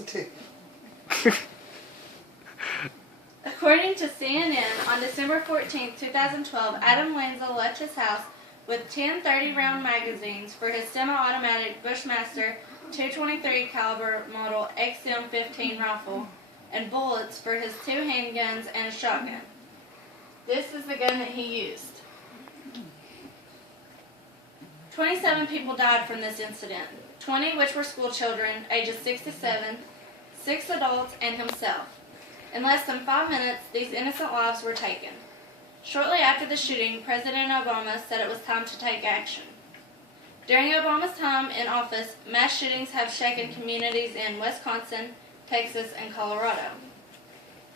Okay. According to CNN, on December 14, 2012, Adam Lanza left his house with 10 30-round magazines for his semi-automatic Bushmaster 223 caliber model XM15 rifle and bullets for his 2 handguns and a shotgun. This is the gun that he used. 27 people died from this incident, 20 which were school children, ages 6 to 7, 6 adults, and himself. In less than 5 minutes, these innocent lives were taken. Shortly after the shooting, President Obama said it was time to take action. During Obama's time in office, mass shootings have shaken communities in Wisconsin, Texas, and Colorado.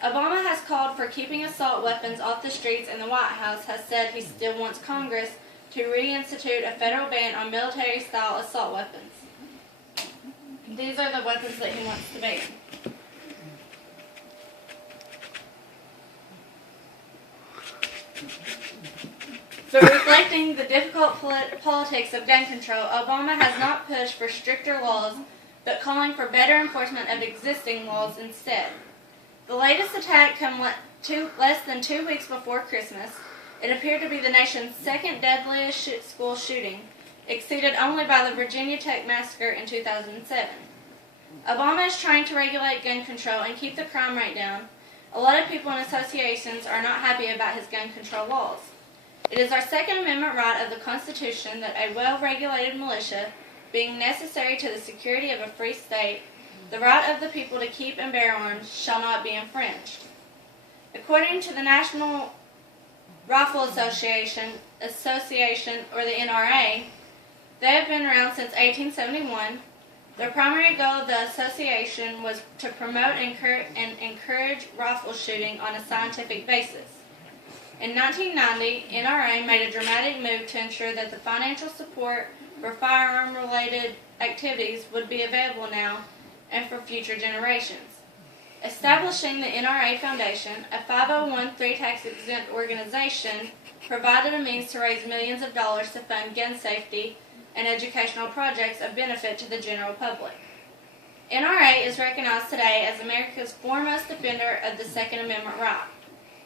Obama has called for keeping assault weapons off the streets, and the White House has said he still wants Congress to reinstitute a federal ban on military-style assault weapons. These are the weapons that he wants to ban. But reflecting the difficult politics of gun control, Obama has not pushed for stricter laws, but calling for better enforcement of existing laws instead. The latest attack came less than 2 weeks before Christmas. It appeared to be the nation's second deadliest school shooting, exceeded only by the Virginia Tech massacre in 2007. Obama is trying to regulate gun control and keep the crime rate down. A lot of people and associations are not happy about his gun control laws. It is our Second Amendment right of the Constitution that a well-regulated militia, being necessary to the security of a free state, the right of the people to keep and bear arms, shall not be infringed. According to the National Rifle Association, or the NRA, they have been around since 1871. Their primary goal of the association was to promote and encourage rifle shooting on a scientific basis. In 1990, NRA made a dramatic move to ensure that the financial support for firearm-related activities would be available now and for future generations. Establishing the NRA Foundation, a 501(c) tax-exempt organization, provided a means to raise millions of dollars to fund gun safety and educational projects of benefit to the general public. NRA is recognized today as America's foremost defender of the Second Amendment right.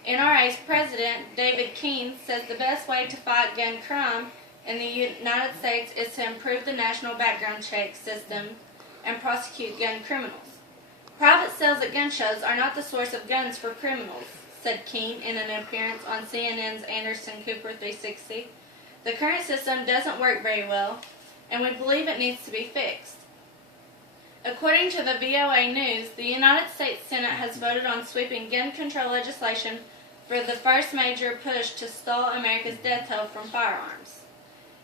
NRA's president, David Keene, says the best way to fight gun crime in the United States is to improve the national background check system and prosecute gun criminals. Private sales at gun shows are not the source of guns for criminals, said Keene in an appearance on CNN's Anderson Cooper 360. The current system doesn't work very well, and we believe it needs to be fixed. According to the VOA News, the United States Senate has voted on sweeping gun control legislation for the first major push to stall America's death toll from firearms.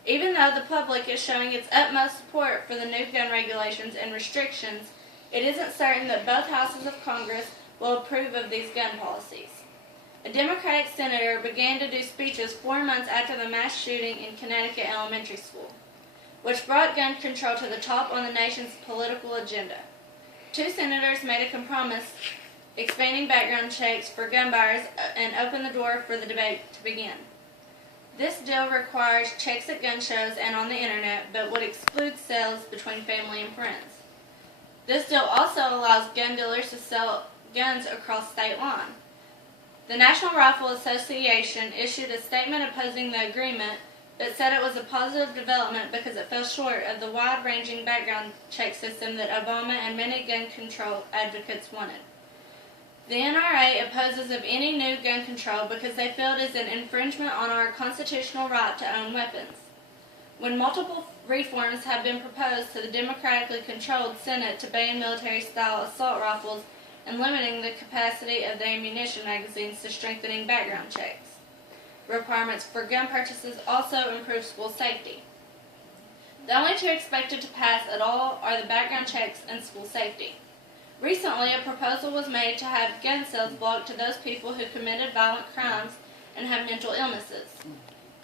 Even though the public is showing its utmost support for the new gun regulations and restrictions, it isn't certain that both houses of Congress will approve of these gun policies. A Democratic senator began to do speeches 4 months after the mass shooting in Connecticut elementary school, which brought gun control to the top on the nation's political agenda. 2 senators made a compromise expanding background checks for gun buyers and opened the door for the debate to begin. This deal requires checks at gun shows and on the internet, but would exclude sales between family and friends. This deal also allows gun dealers to sell guns across state lines. The National Rifle Association issued a statement opposing the agreement, but said it was a positive development because it fell short of the wide-ranging background check system that Obama and many gun control advocates wanted. The NRA opposes of any new gun control because they feel it is an infringement on our constitutional right to own weapons. When multiple reforms have been proposed to the democratically controlled Senate to ban military-style assault rifles and limiting the capacity of the ammunition magazines to strengthening background checks. Requirements for gun purchases also improve school safety. The only 2 expected to pass at all are the background checks and school safety. Recently, a proposal was made to have gun sales blocked to those people who committed violent crimes and have mental illnesses.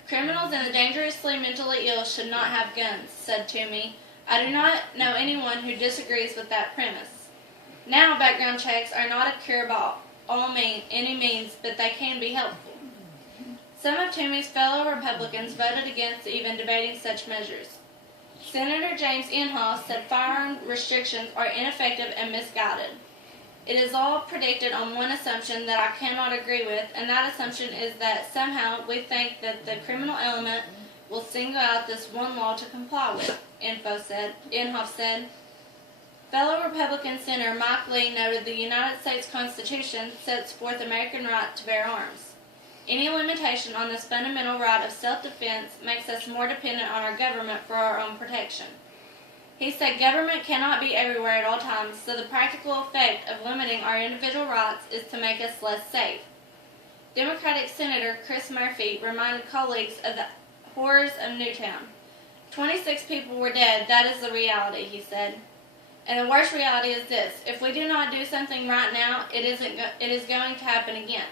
Criminals and the dangerously mentally ill should not have guns, said Toomey. I do not know anyone who disagrees with that premise. Now, background checks are not a cure by any means, but they can be helpful. Some of Toomey's fellow Republicans voted against even debating such measures. Senator James Inhofe said firearm restrictions are ineffective and misguided. It is all predicated on one assumption that I cannot agree with, and that assumption is that somehow we think that the criminal element will single out this one law to comply with, Inhofe said. Fellow Republican Senator Mike Lee noted the United States Constitution sets forth American right to bear arms. Any limitation on this fundamental right of self-defense makes us more dependent on our government for our own protection. He said government cannot be everywhere at all times, so the practical effect of limiting our individual rights is to make us less safe. Democratic Senator Chris Murphy reminded colleagues of the horrors of Newtown. 26 people were dead, that is the reality, he said. And the worst reality is this: if we do not do something right now, it is going to happen again.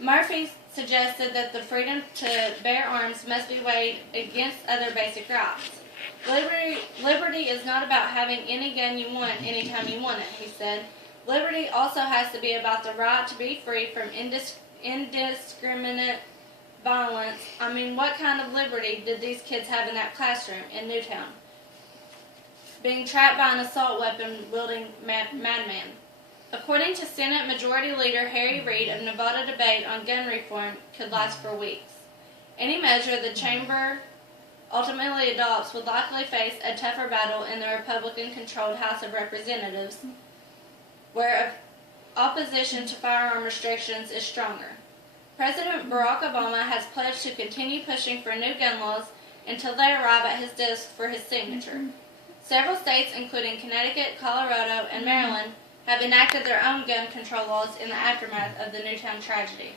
Murphy suggested that the freedom to bear arms must be weighed against other basic rights. Liberty is not about having any gun you want anytime you want it, he said. Liberty also has to be about the right to be free from indiscriminate violence. I mean, what kind of liberty did these kids have in that classroom in Newtown? Being trapped by an assault weapon wielding madman. According to Senate Majority Leader Harry Reid, a Nevada debate on gun reform could last for weeks. Any measure the chamber ultimately adopts would likely face a tougher battle in the Republican-controlled House of Representatives, where opposition to firearm restrictions is stronger. President Barack Obama has pledged to continue pushing for new gun laws until they arrive at his desk for his signature. Several states, including Connecticut, Colorado, and Maryland, have enacted their own gun control laws in the aftermath of the Newtown tragedy.